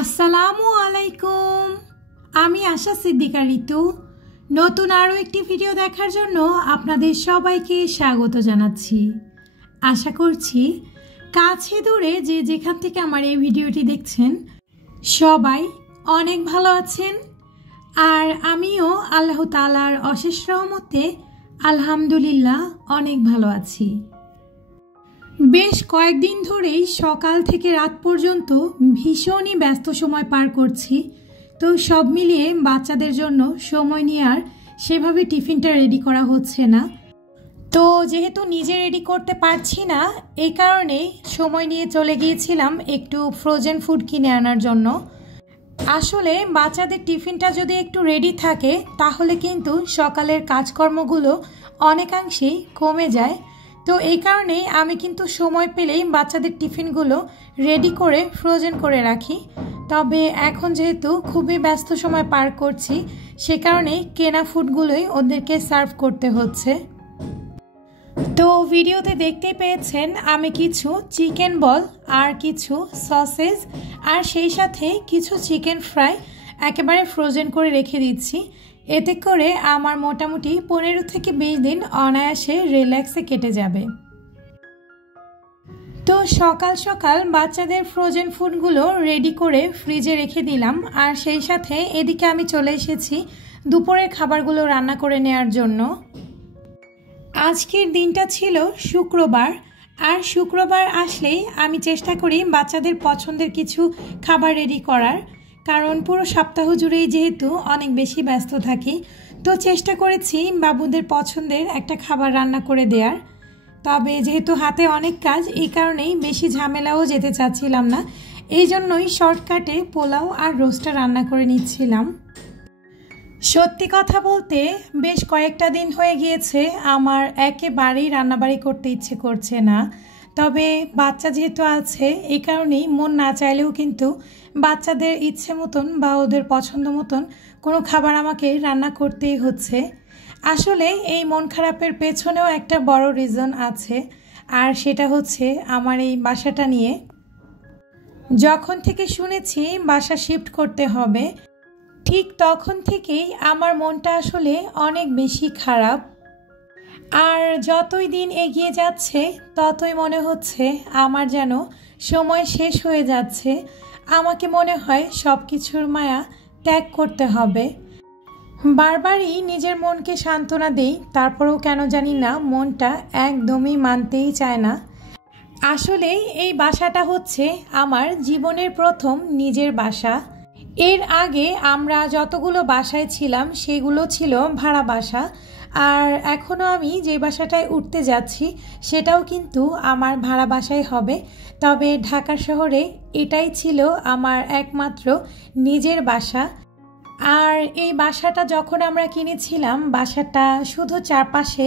আসসালামু আলাইকুম। আমি আশা সিদ্দিকা ঋতু নতুন আরও একটি ভিডিও দেখার জন্য আপনাদের সবাইকে স্বাগত জানাচ্ছি। আশা করছি কাছে দূরে যে যেখান থেকে আমার এই ভিডিওটি দেখছেন সবাই অনেক ভালো আছেন, আর আমিও আল্লাহ তাআলার অশেষ রহমতে আলহামদুলিল্লাহ অনেক ভালো আছি। বেশ কয়েকদিন ধরেই সকাল থেকে রাত পর্যন্ত ভীষণই ব্যস্ত সময় পার করছি। তো সব মিলিয়ে বাচ্চাদের জন্য সময় নিয়ে আর সেভাবে টিফিনটা রেডি করা হচ্ছে না। তো যেহেতু নিজে রেডি করতে পারছি না, এই কারণে সময় নিয়ে চলে গিয়েছিলাম একটু ফ্রোজেন ফুড কিনে আনার জন্য। আসলে বাচ্চাদের টিফিনটা যদি একটু রেডি থাকে তাহলে কিন্তু সকালের কাজকর্মগুলো অনেকাংশেই কমে যায়। তো এই কারণে আমি কিন্তু সময় পেলেই বাচ্চাদের টিফিনগুলো রেডি করে ফ্রোজেন করে রাখি। তবে এখন যেহেতু খুবই ব্যস্ত সময় পার করছি, সে কারণেই কেনা ফুডগুলোই ওদেরকে সার্ভ করতে হচ্ছে। তো ভিডিওতে দেখতেই পেয়েছেন আমি কিছু চিকেন বল আর কিছু সসেজ আর সেই সাথে কিছু চিকেন ফ্রাই একেবারে ফ্রোজেন করে রেখে দিচ্ছি। এতে করে আমার মোটামুটি 15 থেকে 20 দিন অনায়াসে রিল্যাক্সে কেটে যাবে। তো সকাল সকাল বাচ্চাদের ফ্রোজেন ফুডগুলো রেডি করে ফ্রিজে রেখে দিলাম, আর সেই সাথে এদিকে আমি চলে এসেছি দুপুরের খাবারগুলো রান্না করে নেওয়ার জন্য। আজকের দিনটা ছিল শুক্রবার, আর শুক্রবার আসলেই আমি চেষ্টা করি বাচ্চাদের পছন্দের কিছু খাবার রেডি করার, কারণ পুরো সপ্তাহ জুড়েই যেহেতু অনেক বেশি ব্যস্ত থাকি। তো চেষ্টা করেছি বাবুদের পছন্দের একটা খাবার রান্না করে দেওয়ার। তবে যেহেতু হাতে অনেক কাজ, এই কারণেই বেশি ঝামেলাও যেতে চাচ্ছিলাম না, এই জন্যই শর্টকাটে পোলাও আর রোস্টটা রান্না করে নিচ্ছিলাম। সত্যি কথা বলতে বেশ কয়েকটা দিন হয়ে গিয়েছে আমার একেবারেই রান্নাবাড়ি করতে ইচ্ছে করছে না। তবে বাচ্চা যেহেতু আছে, এই কারণেই মন না চাইলেও কিন্তু বাচ্চাদের ইচ্ছে মতন বা ওদের পছন্দ মতন কোনো খাবার আমাকে রান্না করতেই হচ্ছে। আসলে এই মন খারাপের পেছনেও একটা বড় রিজন আছে, আর সেটা হচ্ছে আমার এই বাসাটা নিয়ে। যখন থেকে শুনেছি বাসা শিফট করতে হবে, ঠিক তখন থেকেই আমার মনটা আসলে অনেক বেশি খারাপ। আর যতই দিন এগিয়ে যাচ্ছে ততই মনে হচ্ছে আমার যেন সময় শেষ হয়ে যাচ্ছে। আমাকে মনে হয় সব কিছুর মায়া ত্যাগ করতে হবে। বারবারই নিজের মনকে সান্ত্বনা দেই, তারপরেও কেন জানি না মনটা একদমই মানতেই চায় না। আসলে এই বাসাটা হচ্ছে আমার জীবনের প্রথম নিজের বাসা। এর আগে আমরা যতগুলো বাসায় ছিলাম সেগুলো ছিল ভাড়া বাসা, আর এখনও আমি যে বাসাটায় উঠতে যাচ্ছি সেটাও কিন্তু আমার ভাড়া বাসাই হবে। তবে ঢাকা শহরে এটাই ছিল আমার একমাত্র নিজের বাসা। আর এই বাসাটা যখন আমরা কিনেছিলাম, বাসাটা শুধু চারপাশে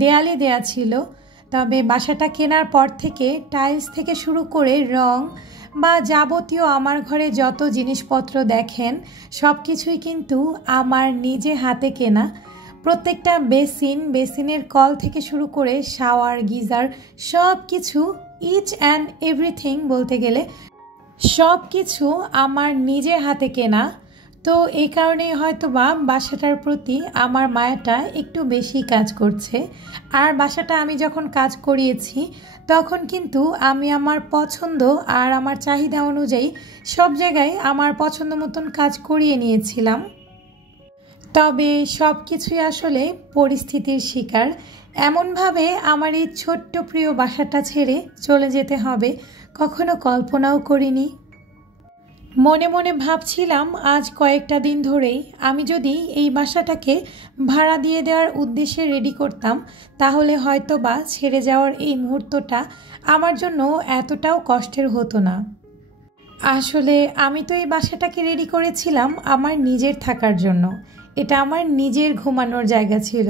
দেয়ালে দেয়া ছিল। তবে বাসাটা কেনার পর থেকে টাইলস থেকে শুরু করে রং বা যাবতীয় আমার ঘরে যত জিনিসপত্র দেখেন সব কিছুই কিন্তু আমার নিজে হাতে কেনা। প্রত্যেকটা বেসিনের কল থেকে শুরু করে শাওয়ার, গিজার, সব কিছু ইচ অ্যান্ড এভরিথিং বলতে গেলে সব কিছু আমার নিজে হাতে কেনা। তো এই কারণেই হয়তোবা বাসাটার প্রতি আমার মায়াটা একটু বেশি কাজ করছে। আর বাসাটা আমি যখন কাজ করিয়েছি তখন কিন্তু আমি আমার পছন্দ আর আমার চাহিদা অনুযায়ী সব জায়গায় আমার পছন্দ মতন কাজ করিয়ে নিয়েছিলাম। তবে সব কিছুই আসলে পরিস্থিতির শিকার। এমনভাবে আমার এই ছোট্ট প্রিয় বাসাটা ছেড়ে চলে যেতে হবে কখনো কল্পনাও করিনি। মনে মনে ভাবছিলাম আজ কয়েকটা দিন ধরেই আমি যদি এই বাসাটাকে ভাড়া দিয়ে দেওয়ার উদ্দেশ্যে রেডি করতাম, তাহলে হয়তো বা ছেড়ে যাওয়ার এই মুহূর্তটা আমার জন্য এতটাও কষ্টের হতো না। আসলে আমি তো এই বাসাটাকে রেডি করেছিলাম আমার নিজের থাকার জন্য। এটা আমার নিজের ঘুমানোর জায়গা ছিল।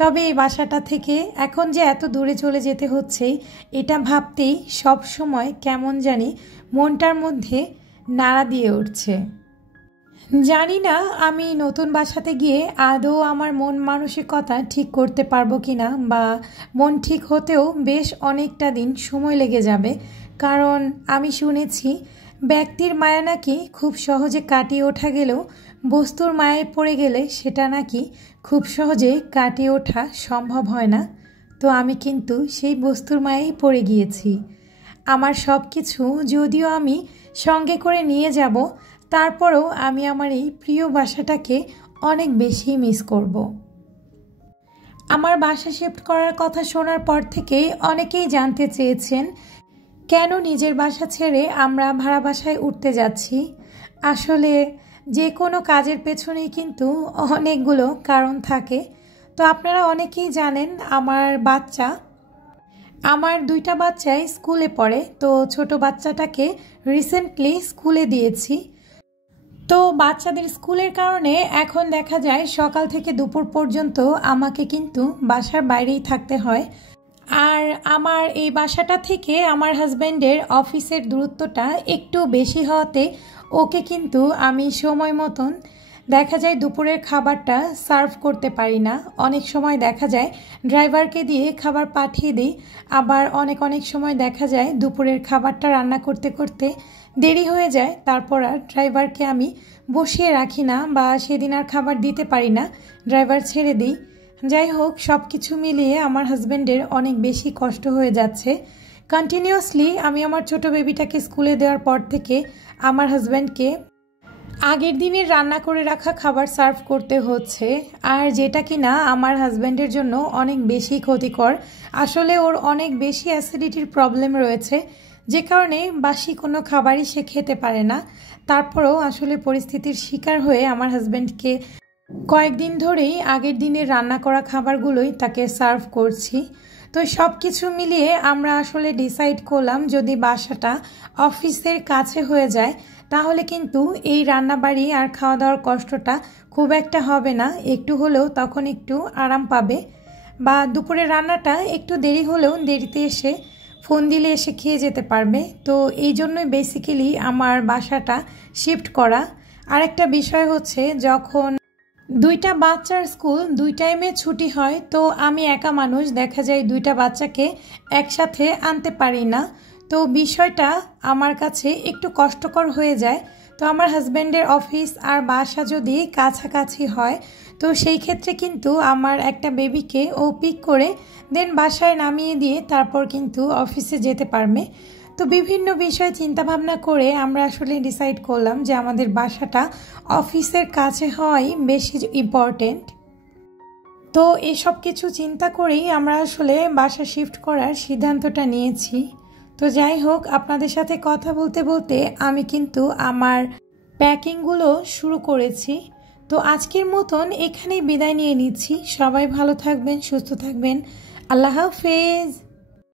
তবে এই বাসাটা থেকে এখন যে এত দূরে চলে যেতে হচ্ছে, এটা ভাবতেই সব সময় কেমন জানি মনটার মধ্যে নাড়া দিয়ে উঠছে। জানি না আমি নতুন বাসাতে গিয়ে আদৌ আমার মন মানসিকতা ঠিক করতে পারবো কিনা, বা মন ঠিক হতেও বেশ অনেকটা দিন সময় লেগে যাবে। কারণ আমি শুনেছি ব্যক্তির মায়া নাকি খুব সহজে কাটিয়ে ওঠা গেলেও বস্তুর মায়ায় পড়ে গেলে সেটা নাকি খুব সহজে কাটিয়ে ওঠা সম্ভব হয় না। তো আমি কিন্তু সেই বস্তুর মায়ায় পড়ে গিয়েছি। আমার সব কিছু যদিও আমি সঙ্গে করে নিয়ে যাব, তারপরেও আমি আমার এই প্রিয় বাসাটাকে অনেক বেশি মিস করব। আমার বাসা শিফট করার কথা শোনার পর থেকেই অনেকেই জানতে চেয়েছেন কেন নিজের বাসা ছেড়ে আমরা ভাড়া বাসায় উঠতে যাচ্ছি। আসলে যে কোনো কাজের পেছনেই কিন্তু অনেকগুলো কারণ থাকে। তো আপনারা অনেকেই জানেন আমার দুইটা বাচ্চাই স্কুলে পড়ে। তো ছোট বাচ্চাটাকে রিসেন্টলি স্কুলে দিয়েছি। তো বাচ্চাদের স্কুলের কারণে এখন দেখা যায় সকাল থেকে দুপুর পর্যন্ত আমাকে কিন্তু বাসার বাইরেই থাকতে হয়। আর আমার এই বাসাটা থেকে আমার হাজব্যান্ডের অফিসের দূরত্বটা একটু বেশি হওয়াতে ওকে কিন্তু আমি সময় মতন দেখা যায় দুপুরের খাবারটা সার্ভ করতে পারি না। অনেক সময় দেখা যায় ড্রাইভারকে দিয়ে খাবার পাঠিয়ে দিই, আবার অনেক সময় দেখা যায় দুপুরের খাবারটা রান্না করতে করতে দেরি হয়ে যায়, তারপর আর ড্রাইভারকে আমি বসিয়ে রাখি না বা সেদিন আর খাবার দিতে পারি না, ড্রাইভার ছেড়ে দিই। যাই হোক, সব কিছু মিলিয়ে আমার হাজব্যান্ডের অনেক বেশি কষ্ট হয়ে যাচ্ছে। কন্টিনিউয়াসলি আমি আমার ছোট বেবিটাকে স্কুলে দেওয়ার পর থেকে আমার হাজব্যান্ডকে আগের দিনের রান্না করে রাখা খাবার সার্ভ করতে হচ্ছে, আর যেটা কিনা আমার হাজব্যান্ডের জন্য অনেক বেশি ক্ষতিকর। আসলে ওর অনেক বেশি অ্যাসিডিটির প্রবলেম রয়েছে, যে কারণে বাসি কোনো খাবারই সে খেতে পারে না। তারপরেও আসলে পরিস্থিতির শিকার হয়ে আমার হাজব্যান্ডকে কয়েকদিন ধরেই আগের দিনের রান্না করা খাবারগুলোই তাকে সার্ভ করছি। তো সব কিছু মিলিয়ে আমরা আসলে ডিসাইড করলাম যদি বাসাটা অফিসের কাছে হয়ে যায় তাহলে কিন্তু এই রান্নাবাড়ি আর খাওয়া দাওয়ার কষ্টটা খুব একটা হবে না। একটু হলেও তখন একটু আরাম পাবে, বা দুপুরের রান্নাটা একটু দেরি হলেও দেরিতে এসে ফোন দিলে এসে খেয়ে যেতে পারবে। তো এই জন্যই বেসিক্যালি আমার বাসাটা শিফট করা। আরেকটা বিষয় হচ্ছে, যখন দুইটা বাচ্চার স্কুল দুই টাইমে ছুটি হয়, তো আমি একা মানুষ, দেখা যায় দুইটা বাচ্চাকে একসাথে আনতে পারি না। তো বিষয়টা আমার কাছে একটু কষ্টকর হয়ে যায়। তো আমার হাজব্যান্ডের অফিস আর বাসা যদি কাছাকাছি হয় তো সেই ক্ষেত্রে কিন্তু আমার একটা বেবিকে ও পিক করে দেন বাসায় নামিয়ে দিয়ে তারপর কিন্তু অফিসে যেতে পারবে। তো বিভিন্ন বিষয় চিন্তা ভাবনা করে আমরা আসলে ডিসাইড করলাম যে আমাদের বাসাটা অফিসের কাছে হওয়াই বেশি ইম্পর্টেন্ট। তো এসব কিছু চিন্তা করেই আমরা আসলে বাসা শিফট করার সিদ্ধান্তটা নিয়েছি। তো যাই হোক, আপনাদের সাথে কথা বলতে বলতে আমি কিন্তু আমার প্যাকিংগুলো শুরু করেছি। তো আজকের মতন এখানেই বিদায় নিয়ে নিচ্ছি। সবাই ভালো থাকবেন, সুস্থ থাকবেন। আল্লাহ হাফেজ।